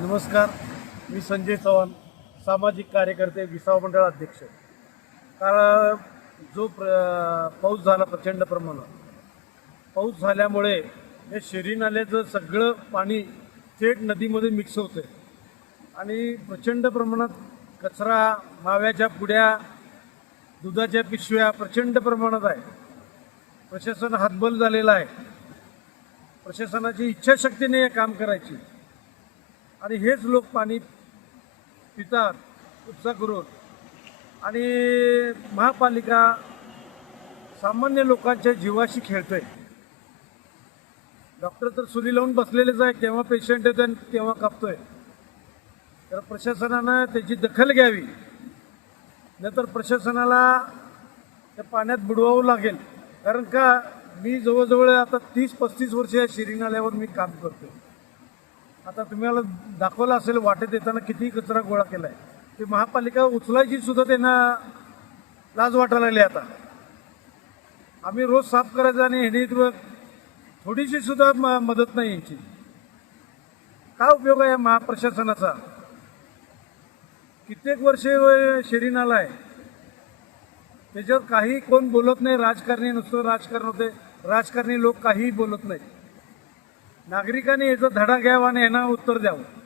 नमस्कार मी संजय चव्हाण सामाजिक कार्यकर्ते विसाव मंडळ अध्यक्ष. कारण जो प्र पाऊस झाला प्रचंड प्रमाणात पाऊस झाल्यामुळे हे शेरी नाल्याचं सगळं पाणी थेट नदीमध्ये मिक्स होतं आणि प्रचंड प्रमाणात कचरा माव्याच्या पुड्या दुधाच्या पिशव्या प्रचंड प्रमाणात आहे. प्रशासन हातबल झालेलं आहे. प्रशासनाची इच्छाशक्ती नाही काम करायची. आणि हेच लोक पाणी पितात उपसा करून आणि महापालिका सामान्य लोकांच्या जीवाशी खेळतोय. डॉक्टर तर सुरी लावून बसलेलेच आहे केव्हा पेशंट येतो आणि केव्हा कापतोय. तर प्रशासनानं त्याची दखल घ्यावी. नाहीतर प्रशासनाला त्या पाण्यात बुडवावं लागेल. कारण का मी जवळजवळ आता तीस पस्तीस वर्ष या शिरी नाल्यावर मी काम करतो आता तुम्हाला दाखवलं असेल वाटेत येताना किती कचरा गोळा केलाय. ते महापालिका उचलायची सुद्धा त्यांना लाज वाटायला लागली आता. आम्ही रोज साफ करायचं आणि ह्यानी थोडीशी सुद्धा मदत नाही यांची काय उपयोग आहे महाप्रशासनाचा? कित्येक वर्षे व- शेरी नाला आहे त्याच्यावर काही कोण बोलत नाही राजकारणी नुसतं राजकारण होते राजकारणी लोक काहीही बोलत नाही नागरिकांनी याचा धडा घ्यावा आणि यांना उत्तर द्यावं.